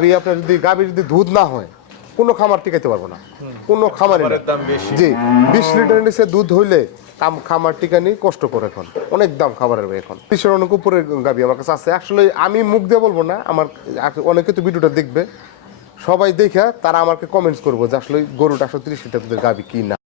গাভী আপনার যদি গাভীর যদি দুধ না হয় কোনো খামার টিকাইতে পারব না। কোনো খামারে জি বিশ লিটার নিচে দুধ হইলে কাম- খামার টিকানি কষ্ট করে এখন। অনেক দাম খাবারের এখন। তিরিশের অনেক উপরে গাভী আমার কাছে আছে। আসলে আমি মুখ দিয়ে বলব না আমার অনেকে তো ভিডিওটা দেখবে। সবাই দেখা তারা আমাকে কমেন্টস করব যে আসলে গরুটা আসলে তিরিশ লিটার দুধের গাভী কি না।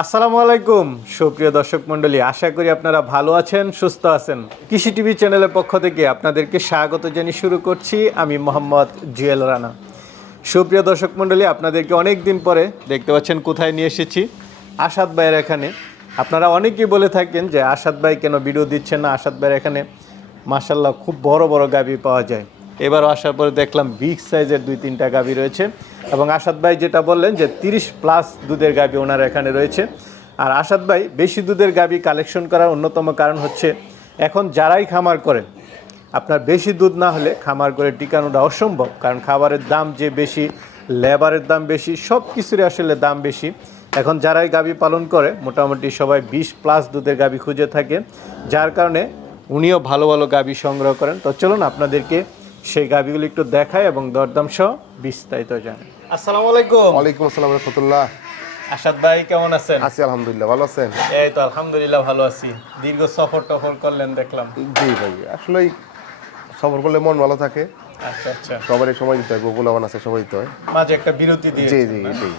আসসালামু আলাইকুম, সুপ্রিয় দর্শক মণ্ডলী, আশা করি আপনারা ভালো আছেন, সুস্থ আছেন। কৃষি টিভি চ্যানেলের পক্ষ থেকে আপনাদেরকে স্বাগত জানিয়ে শুরু করছি আমি মোহাম্মদ জুয়েল রানা। সুপ্রিয় দর্শক মণ্ডলী, আপনাদেরকে অনেক দিন পরে দেখতে পাচ্ছেন কোথায় নিয়ে এসেছি, আসাদ ভাইয়ের এখানে। আপনারা অনেকেই বলে থাকেন যে আসাদ ভাই কেন ভিডিও দিচ্ছেন না? আসাদ ভাইয়ের এখানে মাসাল্লাহ খুব বড় বড় গাভি পাওয়া যায়। এবারও আসার পরে দেখলাম বিগ সাইজের দুই, তিনটা গাভি রয়েছে। এবং আসাদ ভাই যেটা বললেন যে তিরিশ প্লাস দুধের গাভি ওনার এখানে রয়েছে। আর আসাদ ভাই বেশি দুধের গাভি কালেকশন করার অন্যতম কারণ হচ্ছে, এখন যারাই খামার করে, আপনার বেশি দুধ না হলে খামার করে টিকানোটা অসম্ভব। কারণ খাবারের দাম যে বেশি, লেবারের দাম বেশি, সব কিছুরই আসলে দাম বেশি। এখন যারাই গাভি পালন করে, মোটামুটি সবাই বিশ প্লাস দুধের গাভি খুঁজে থাকে। যার কারণে উনিও ভালো ভালো গাভি সংগ্রহ করেন। তো চলুন আপনাদেরকে সেই গাভিগুলো একটু দেখায় এবং দরদাম সহ বিস্তারিত জানে। আসসালামু আলাইকুম। ওয়ালাইকুম আসসালাম রহমতুল্লাহ। আসাদ ভাই কেমন আছেন? আছি আলহামদুলিল্লাহ ভালো আছেন? এই তো আলহামদুলিল্লাহ ভালো আছি। দীর্ঘ সফর টফর করলেন দেখলাম। জি ভাই আসলেই সফর করলে মন ভালো থাকে। সবারই সময় দিতে হয় গোলাবান আছে সবাই দিতে হয়। মাঝে একটা বিরতি দিয়ে জি জি এটাই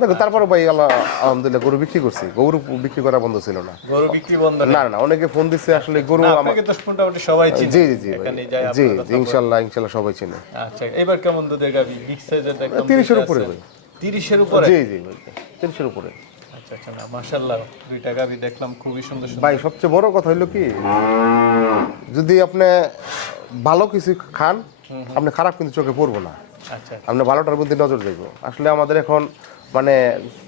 দেখো তারপরে ভাই আল্লাহ আলহামদুলিল্লাহ গরু বিক্রি করছি। গরু বিক্রি করা বন্ধ ছিল না। গরু বিক্রি বন্ধ। না না অনেকে ফোন দিচ্ছে আসলে গরু আপনাকে তো মোটামুটি সবাই চিনে। জি জি জি জি জি ইনশাল্লাহ ইনশাল্লাহ সবাই চিনে। আচ্ছা এবার কেমন দুধের গাবি বিগ সাইজের দেখলাম তিরিশের দুইটা উপরে। ভাই। তিরিশের উপরে? জি জি ভাই। তিরিশের উপরে। আচ্ছা আচ্ছা না মাশাআল্লাহ দুইটা গাবি দেখলাম খুবই সুন্দর সুন্দর। ভাই সবচেয়ে বড় কথা হলো কি যদি আপনি ভালো কিছু খান আপনি খারাপ কিন্তু চোখে পড়ব না। আচ্ছা আপনি ভালোটার মধ্যে নজর দেখব আসলে আমাদের এখন মানে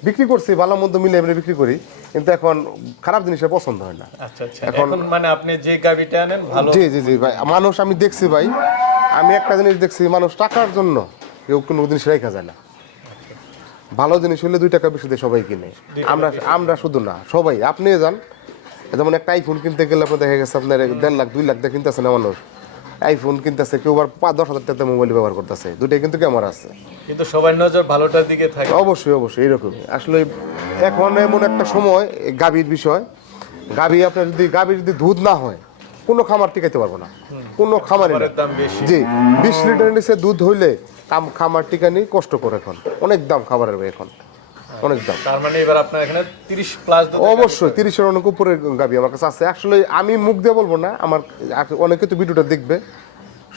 বিক্রি করছি ভালো মন্দ মিলে আমরা বিক্রি করি কিন্তু এখন খারাপ জিনিসের পছন্দ হয় না। আচ্ছা আচ্ছা। এখন মানে আপনি যে গাবিটা আনেন ভালো। জি জি জি ভাই মানুষ আমি দেখছি ভাই আমি একটা জিনিস দেখছি মানুষ টাকার জন্য কেউ কোনো জিনিস রেখা যায় না। ভালো জিনিস হলে দুই টাকা বেশি দিয়ে সবাই কিনে। আমরা আমরা শুধু না সবাই। আপনি যান যেমন একটা আইফোন কিনতে গেলে আপনার দেখা গেছে আপনার দেড় লাখ দুই লাখ দিয়ে কিনতেছে না মানুষ। আইফোন কিনতেছে কেউ আবার পাঁচ দশ হাজার টাকা মোবাইল ব্যবহার করতেছে। দুটাই কিন্তু ক্যামেরা আছে। কিন্তু সবার নজর ভালোটার দিকে থাকে। অবশ্যই অবশ্যই এরকমই আসলে এখন এমন একটা সময় গাভীর বিষয়। গাভী আপনার যদি গাভীর যদি দুধ না হয় কোনো খামার টিকাইতে পারব না। কোনো খামারে খাবারের দাম বেশি। জি বিশ লিটার নিচে দুধ হইলে কাম- খামার টিকানি কষ্ট করে এখন। অনেক দাম খাবারের এখন। অনেক দাম। তার মানে এবার আপনার এখানে তিরিশ প্লাস দুধ অবশ্যই তিরিশের অনেক উপরে গাভী আমার কাছে আছে। আসলে আমি মুখ দিয়ে বলব না আমার অনেকে তো ভিডিওটা দেখবে।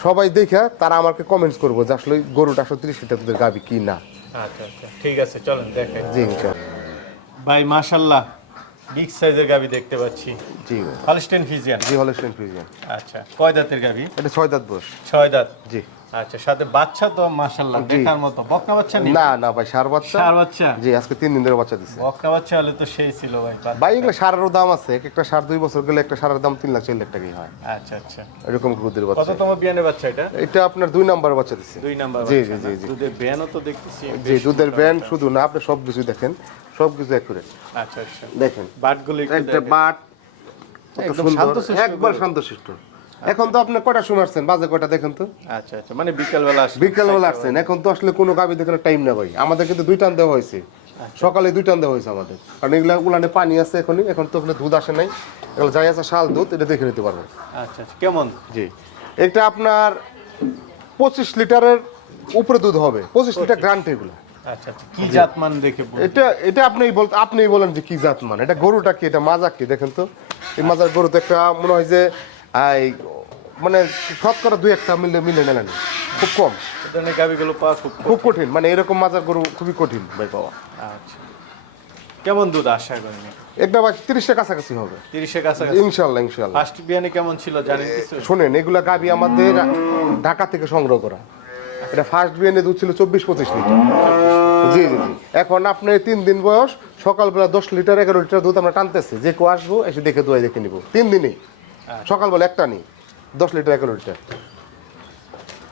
সবাই দেখা তারা আমাকে কমেন্টস করব যে আসলে গরুটা আসলে তিরিশ লিটার দুধের গাভী কি না। আচ্ছা আচ্ছা ঠিক আছে চলেন দেখেন। জি ইনশাল্লাহ ভাই মাশাআল্লাহ বিগ সাইজের গাবি দেখতে পাচ্ছি। জি। হলস্টেন ফিজিয়ান জি হলেস্টেন ফ্রিজিয়ান আচ্ছা কয় দাঁতের গাবি এটা ছয় দাঁত বয়স। ছয় দাঁত। জি। আচ্ছা সাথে বাচ্চা তো মাশাআল্লাহ দেখার মতো। বকনা বাচ্চা নেই? না না ভাই সার বাচ্চা। সার বাচ্চা? জি আজকে তিন দিন ধরে বাচ্চা দিছে। বকনা বাচ্চা হলে তো সেই ছিল ভাই ভাই এগুলো সারেরও দাম আছে। এক একটা সার দুই বছর গেলে একটা সারের দাম তিন লাখ চার লাখ টাকাই হয়। আচ্ছা আচ্ছা। এরকম দুধের বাচ্চা। কততম বিয়ানের বাচ্চা এটা? এটা আপনার দুই নাম্বার বাচ্চা দিচ্ছে দুই নাম্বার জি, জি, জি। দুধের বিয়ানও তো দেখতেছি জি দুধের ব্যান্ড শুধু না আপনি সব কিছু দেখেন। সব কিছু অ্যাকুরেট আচ্ছা আচ্ছা। দেখেন। বাটগুলো একটা বাট একদম শান্তশিষ্ট একবার শান্তশিষ্ট। এখন তো আপনি কয়টা সময় আসছেন? বাজে কয়টা দেখেন তো? আচ্ছা আচ্ছা মানে বিকাল বেলা আসবে বিকেল বেলা আসছেন এখন তো আসলে কোনো গাবি দেখানোর টাইম না ভাই। আমাদের কিন্তু দুই টান দেওয়া হয়েছে। সকালে দুই টান দেওয়া হয়েছে আমাদের। কারণ এগুলা উলানে পানি আছে এখনই। এখন তো ওখানে দুধ আসে নাই। এগুলো যাই আছে শাল দুধ এটা দেখে নিতে পারবেন। আচ্ছা আচ্ছা। কেমন? জি। এটা আপনার পঁচিশ লিটারের উপরে দুধ হবে। পঁচিশ লিটার গ্রান্ট এগুলো। আচ্ছা আচ্ছা। কি জাত মান দেখে এটা এটা আপনি আপনিই বলেন যে কি জাত মান এটা গরুটা কি এটা মাজা কি? দেখেন তো। এই মাজার গরু তো একটা মনে হয় যে এই মানে শতকরা দুই একটা মিলে মিলে নেলেন। খুব কম। এই ধরনের গাবিগুলো পাওয়া খুব খুব কঠিন। মানে এরকম মাজার গরু খুবই কঠিন। ভাই পাওয়া আচ্ছা। কেমন দুধ আশা করেন একটা বা তিরিশের কাছাকাছি হবে। তিরিশের কাছাকাছি? ইনশাল্লাহ ইনশাল্লাহ। ফার্স্ট বিয়ানে কেমন ছিল জানেন কিছু? শোনেন এগুলা গাবি আমাদের ঢাকা থেকে সংগ্রহ করা। এটা ফার্স্ট বিয়ানে দুধ ছিল চব্বিশ পঁচিশ লিটার। জি জি জি। এখন আপনি তিন দিন বয়স সকালবেলা দশ লিটার এগারো লিটার দুধ আমরা টানতেছি। যে কেউ আসব এসে দেখে দোয়াই দেখে নিবো। তিন দিনই। সকালবেলা একটা নিই। দশ লিটার এগারো লিটার।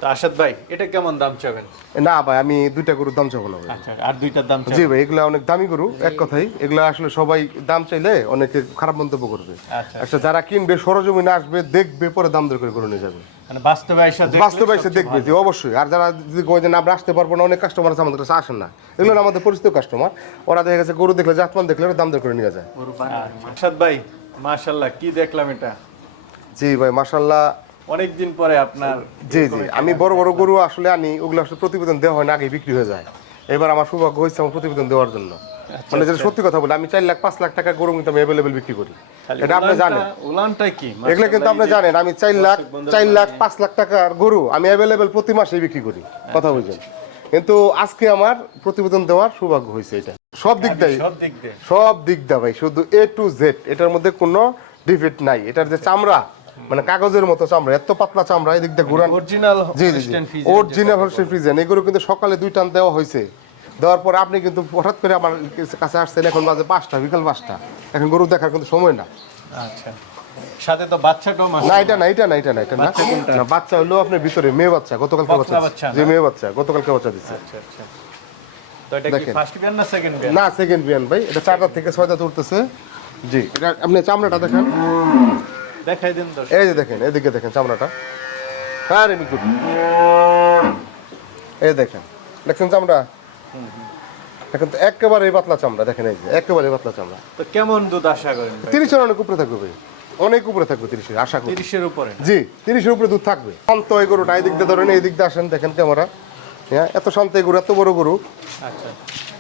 তো আসাদ ভাই এটা কেমন দাম চাবেন? না ভাই আমি দুইটা গরুর দাম চাবো না আচ্ছা আর দুইটার দাম জি ভাই এগুলা অনেক দামি গরু এক কথাই। এগুলা আসলে সবাই দাম চাইলে অনেকে খারাপ মন্তব্য করবে। আচ্ছা। আচ্ছা। যারা কিনবে সরজমিনে আসবে দেখবে পরে দাম দর করে গরু নিয়ে যাবে। মানে বাস্তবে দেখলে এসে দেখবে যে অবশ্যই। আর যারা যদি কয় যে না আমরা আসতে পারব না অনেক কাস্টমার আছে আমাদের কাছে আসেন না। এগুলো আমাদের পরিচিত কাস্টমার ওরা দেখা গেছে গরু দেখলে জাতমান দেখলে দাম দর করে নিয়ে যায়। আচ্ছা। আসাদ ভাই মাশাল্লাহ কি দেখলাম এটা? জি ভাই মাসাল্লাহ অনেকদিন পরে আপনার জি জি। আমি বড় বড় গরু আসলে আনি ওগুলো আসলে প্রতিবেদন দেওয়া হয় না আগে বিক্রি হয়ে যায়। এবার আমার সৌভাগ্য হয়েছে আমার প্রতিবেদন দেওয়ার জন্য। মানে যেটা সত্যি কথা বলি আমি চার লাখ পাঁচ লাখ টাকার গরু কিন্তু আমি অ্যাভেলেবেল বিক্রি করি। এটা আপনি জানেন। উলানটা কি? এগুলো কিন্তু আপনি জানেন আমি চার লাখ চার লাখ পাঁচ লাখ টাকার গরু আমি অ্যাভেলেবেল প্রতি মাসে বিক্রি করি কথা বুঝছেন কিন্তু আজকে আমার প্রতিবেদন দেওয়ার সৌভাগ্য হয়েছে এটা। সব দিক দিয়ে সব দিক দিয়ে। সব দিক দা ভাই শুধু এ টু জেড এটার মধ্যে কোনো ডিফেক্ট নাই। এটার যে চামড়া মানে কাগজের মতো চামড়া এত পাতলা চামড়া এদিক দিয়ে ঘুরান। অরিজিনাল জি জি অরিজিনাল হচ্ছে ফ্রিজেন এগুলো কিন্তু সকালে দুই টান দেওয়া হয়েছে। দেওয়ার পর আপনি কিন্তু হঠাৎ করে আমার কাছে আসছেন এখন বাজে পাঁচটা বিকাল পাঁচটা। এখন গরু দেখার কিন্তু সময় না। আচ্ছা। সাথে তো বাচ্চাটাও না এটা না এটা না এটা না এটা না। না, বাচ্চা হলো আপনার ভিতরে মেয়ে বাচ্চা গতকালকে বাচ্চা যে মেয়ে বাচ্চা গতকালকে বাচ্চা দিচ্ছে আচ্ছা আচ্ছা। তো এটা কি ফার্স্ট বিয়ার না সেকেন্ড বিয়ার না সেকেন্ড বিয়ান ভাই এটা চারটা থেকে ছয়টা তুলতেছে জি এটা আপনি চামড়াটা দেখেন। দেখাই দিন এই যে দেখেন এদিকে দেখেন চামড়াটা। হ্যাঁ রে মিকুট এই দেখেন দেখছেন চামড়া? এখন তো একেবারে পাতলা চামড়া দেখেন এই যে একেবারে পাতলা চামড়া। তো কেমন দুধ আশা করেন তিরিশের অনেক উপরে থাকবে ভাই। অনেক উপরে থাকবে তিরিশের আশা করি। তিরিশের উপরে? জি তিরিশের উপরে দুধ থাকবে। শান্ত এই গরুটা এই দিক দিয়ে ধরেন এই দিক দিয়ে আসেন দেখেন ক্যামেরা। হ্যাঁ এত শান্ত এই গরু এত বড় গরু। আচ্ছা।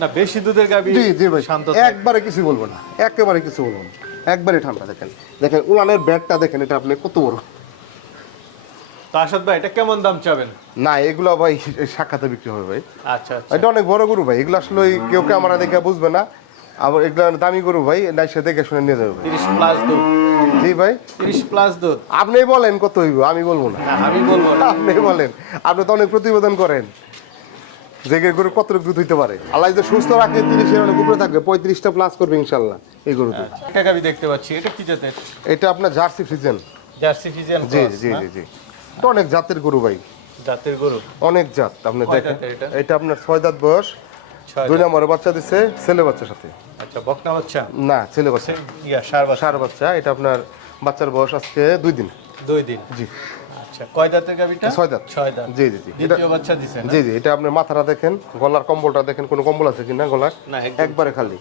না বেশি দুধের গাবি জি জি ভাই। শান্ত একবারে কিছু বলব না একেবারে কিছু বলব না। একবারে ঠান্ডা দেখেন। দেখেন উলানের ব্যাগটা দেখেন এটা আপনি কত বড়? তো আসাদ ভাই এটা কেমন দাম চাবেন? না এগুলো ভাই সাক্ষাতে বিক্রি হবে ভাই। আচ্ছা আচ্ছা। এটা অনেক বড় গরু ভাই এগুলো আসলে কেউ ক্যামেরা দেখে বুঝবে না। আবার এগুলো দামি গরু ভাই দেখে শুনে নিয়ে যাবে ভাই। তিরিশ প্লাস দুধ। জি ভাই। তিরিশ প্লাস দুধ। আপনি বলেন কত হইব আমি বলব না। না, আমি বলব না। আপনি বলেন। আপনি তো অনেক প্রতিবেদন করেন। যে গরু কত দুধ হইতে পারে? আল্লাহ যদি সুস্থ রাখে তিরিশের অনেক উপরে থাকবে। পঁয়ত্রিশটা প্লাস করবে ইনশাল্লাহ এই গরুতে। একটা গাবি দেখতে পাচ্ছি। এটা কি জাতের? এটা আপনার জার্সি ফ্রিজেন জার্সি ফিজিয়ান জি জি জি জি। এটা অনেক জাতের গরু ভাই। জাতের গরু। অনেক জাত। আপনি দেখেন। এটা? আপনার ছয় দাঁত বয়স। দুই নম্বরে বাচ্চা দিচ্ছে ছেলে বাচ্চার সাথে। আচ্ছা বকনা বাচ্চা? না ছেলে বাচ্চা। সার বাচ্চা। এটা আপনার বাচ্চার বয়স আজকে দুই দিন। দুই দিন। জি। আচ্ছা কয় দাঁতের গাবিটা ছয় দাঁত। ছয় দাঁত। জি জি জি। দ্বিতীয় বাচ্চা দিছে না? জি জি এটা আপনার মাথাটা দেখেন গলার কম্বলটা দেখেন কোনো কম্বল আছে কিনা গলার? না একবারে খালি।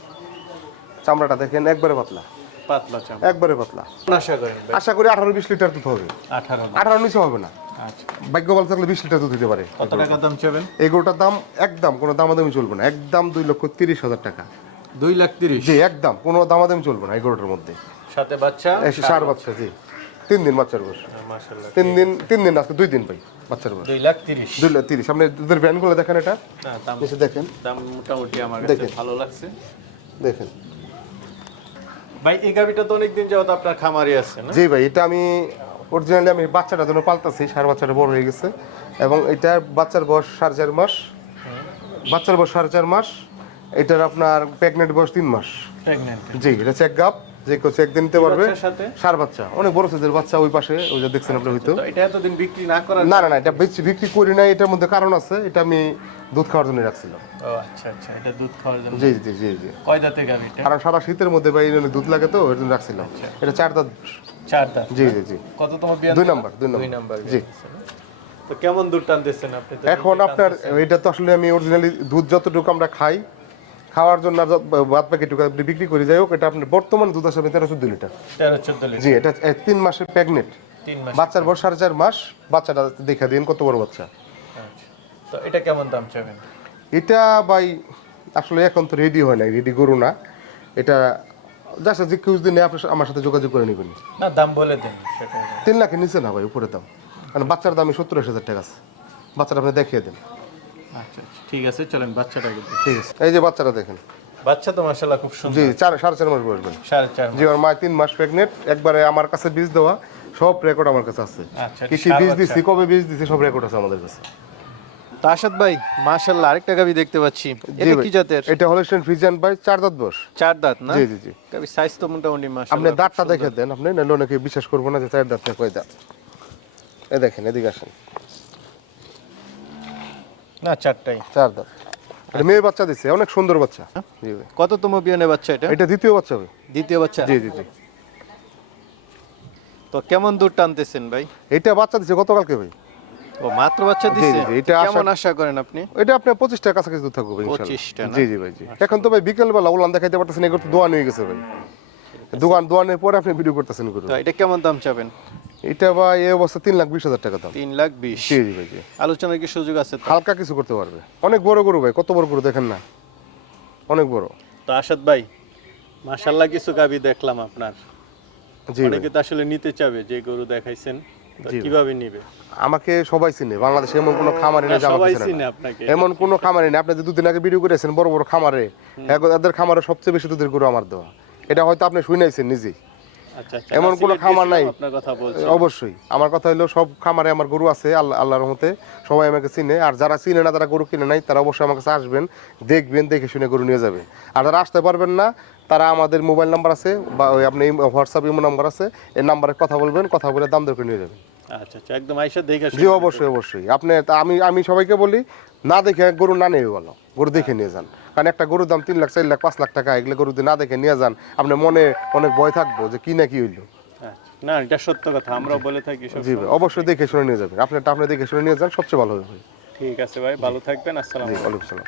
চামড়াটা দেখেন একবারে পাতলা। পাতলা চাম একবারে পাতলা। আশা করেন আশা করি আঠারো বিশ লিটার দুধ হবে। আঠারো আঠারো নিচে হবে না। আচ্ছা। ভাগ্য ভালো থাকলে বিশ লিটার দুধ দিতে পারে। কত টাকা দাম চাবেন? এই গরুটার দাম একদম কোনো দামাদামি চলবে না। একদম দুই লক্ষ তিরিশ হাজার টাকা। দুই লাখ তিরিশ? জি একদম কোনো দামাদামি চলবে না এই মধ্যে। সাথে বাচ্চা? সার বাচ্চা জি। তিন দিন বাচ্চার বয়স। তিন দিন তিন দিন আজকে দুই দিন ভাই বাচ্চার বয়স। দুই লাখ তিরিশ। দুই লাখ তিরিশ। আপনি দুধের ভ্যানগুলো দেখেন এটা? না দাম দেখেন। দাম মোটামুটি আমার দেখেন। ভালো লাগছে। দেখেন। ভাই এই গাবিটা তো অনেকদিন যাবত আপনার খামারে আছে না? জি ভাই এটা আমি অরিজিনালি আমি বাচ্চাটার জন্য পালতাছি সার বাচ্চাটা বড় হয়ে গেছে। এবং এটার বাচ্চার বয়স সাড়ে চার মাস। বাচ্চার বয়স সাড়ে চার মাস। এটার আপনার প্রেগনেন্ট বয়স তিন মাস। জি এটা চেক গাপ যে কেউ চেক দিয়ে নিতে পারবে। সাথে? সার বাচ্চা অনেক বড় সাইজের বাচ্চা ওই পাশে ওই যে দেখছেন আপনি হয়তো। এটা এতদিন বিক্রি না করার না না না এটা বিক্রি করি না এটার মধ্যে কারণ আছে এটা আমি দুধ খাওয়ার জন্য রাখছিলাম। ও আচ্ছা আচ্ছা এটা দুধ খাওয়ার জন্য। জি জি জি জি। কয় দাঁতে গাবিটা কারণ সারা শীতের মধ্যে ভাই দুধ লাগে তো এর জন্য রাখছিলাম। এটা চার দাঁত। চার দাঁত জি জি জি। কত তোমার বিয়ান দুই নাম্বার দুই দুই নাম্বার। নাম্বার জি। তো কেমন দুধ টানতেছেন আপনি? এখন আপনার এটা তো আসলে আমি অরিজিনালি দুধ যতটুকু আমরা খাই খাওয়ার জন্য বাদ বাকিটুকু আপনি বিক্রি করে যাই হোক এটা আপনার বর্তমান দুধ আসবে তেরো চোদ্দ লিটার। তেরো চোদ্দ লিটার। জি এটা তিন মাসের প্রেগনেন্ট। বাচ্চার বয়স সাড়ে চার মাস বাচ্চাটা দেখা দিন কত বড় বাচ্চা। আচ্ছা। তো এটা কেমন দাম চাবেন এটা ভাই আসলে এখন তো রেডি হয় নাই রেডি গরু না। এটা জাস্ট যে কেউ যদি নেয় আপনি আমার সাথে যোগাযোগ করে নেবেন। না দাম বলে দেন তিন লাখের নিচে না ভাই উপরে দাম। কারণ বাচ্চার দামই সত্তর হাজার টাকা আছে। বাচ্চাটা আপনি দেখিয়ে দেন। আচ্ছা আচ্ছা। ঠিক আছে চলেন বাচ্চাটা কিন্তু। ঠিক আছে। এই যে বাচ্চাটা দেখেন। বাচ্চা তো মাসাল্লাহ খুব সুন্দর। জি চার সাড়ে চার মাস সাড়ে চার জি আমার মা তিন মাস প্রেগনেন্ট একবারে আমার কাছে বীজ দেওয়া সব রেকর্ড আমার কাছে আছে। আচ্ছা, বীজ দিছি কবে বীজ দিছি সব রেকর্ড আছে আমাদের কাছে। তো তো ভাই মাশাল্লাহ আরেকটা গাবি দেখতে পাচ্ছি। এটা। কি জাতের? এটা ফ্রিজিয়ান ভাই চার দাঁত বস চার দাঁত না? জি জি জি। গাবি সাইজ তো মোটামুটি আপনি দাঁতটা দেখে দেন আপনি নাহলে অনেকে বিশ্বাস করব না যে চার দাঁত থেকে কয় দাঁত। এ দেখেন এদিকে আসেন। না চারটাই। চার দাঁত। মেয়ে বাচ্চা দিচ্ছে অনেক সুন্দর বাচ্চা। কততম বিয়ানে বাচ্চা এটা? এটা দ্বিতীয় বাচ্চা ভাই দ্বিতীয় বাচ্চা? জি জি জি। তো কেমন দূর টানতেছেন ভাই? এটা বাচ্চা দিচ্ছে গতকালকে ভাই। ও মাত্র বাচ্চা দিছে? এটা কেমন আশা করেন আপনি? এটা আপনার পঁচিশ টাকা কাছাকাছি দুধ থাকবে 25 জি জি ভাই জি। এখন তো ভাই বিকেল বেলা উলান দেখাইতে পারতেছেন এগুলো তো দোয়ান হয়ে গেছে ভাই। দোকান দোয়ানের পরে আপনি ভিডিও করতেছেন গরু এটা কেমন দাম চাবেন? এটা ভাই এই অবস্থা তিন লাখ বিশ হাজার টাকা দাম। তিন লাখ বিশ। জি জি ভাই আলোচনার কি সুযোগ আছে হালকা কিছু করতে পারবে। অনেক বড় গরু ভাই কত বড় গরু দেখেন না। অনেক বড়। তো আসাদ ভাই মাশাল্লাহ কিছু গাবি দেখলাম আপনার। জি অনেকে তো আসলে নিতে চাবে যে গরু দেখাইছেন। কীভাবে নিবে? আমাকে সবাই চিনে বাংলাদেশে এমন কোনো খামারি নেই সবাই চিনে আপনাকে। এমন কোনো খামারি নেই। আপনি যে দুদিন আগে ভিডিও করেছেন বড় বড় খামারে এদের খামারে সবচেয়ে বেশি দুধের গরু আমার দেওয়া। এটা হয়তো আপনি শুনেছেন নিজেই। এমন না, কোনো খামার নাই। অবশ্যই। আমার কথা হলো সব খামারে আমার গরু আছে আল্লাহ আল্লাহর রহমতে সবাই আমাকে চিনে। আর যারা চিনে না তারা গরু কিনে নাই তারা অবশ্যই আমার কাছে আসবেন দেখবেন দেখে শুনে গরু নিয়ে যাবে। আর যারা আসতে পারবেন না তারা আমাদের মোবাইল নাম্বার আছে বা ওই আপনি হোয়াটসঅ্যাপ ইমো নাম্বার আছে এই নাম্বারে কথা বলবেন কথা বলে দাম দর করে নিয়ে যাবেন। আচ্ছা আচ্ছা একদম আইসা দেখে জি অবশ্যই অবশ্যই। আপনি আমি আমি সবাইকে বলি না দেখে গরু না নিয়ে ভালো। গরু দেখে নিয়ে যান। কারণ একটা গরুর দাম তিন লাখ চার লাখ পাঁচ লাখ টাকা এগুলো গরু না দেখে নিয়ে যান আপনার মনে অনেক ভয় থাকব যে কি না কি হইল। আচ্ছা, না এটা সত্য কথা বলে থাকি জি ভাই অবশ্যই দেখে শুনে নিয়ে যাবেন। আপনারটা আপনি দেখে শুনে নিয়ে যান সবচেয়ে ভালো হবে। ভাই ঠিক আছে ভাই ভালো থাকবেন আসসালাম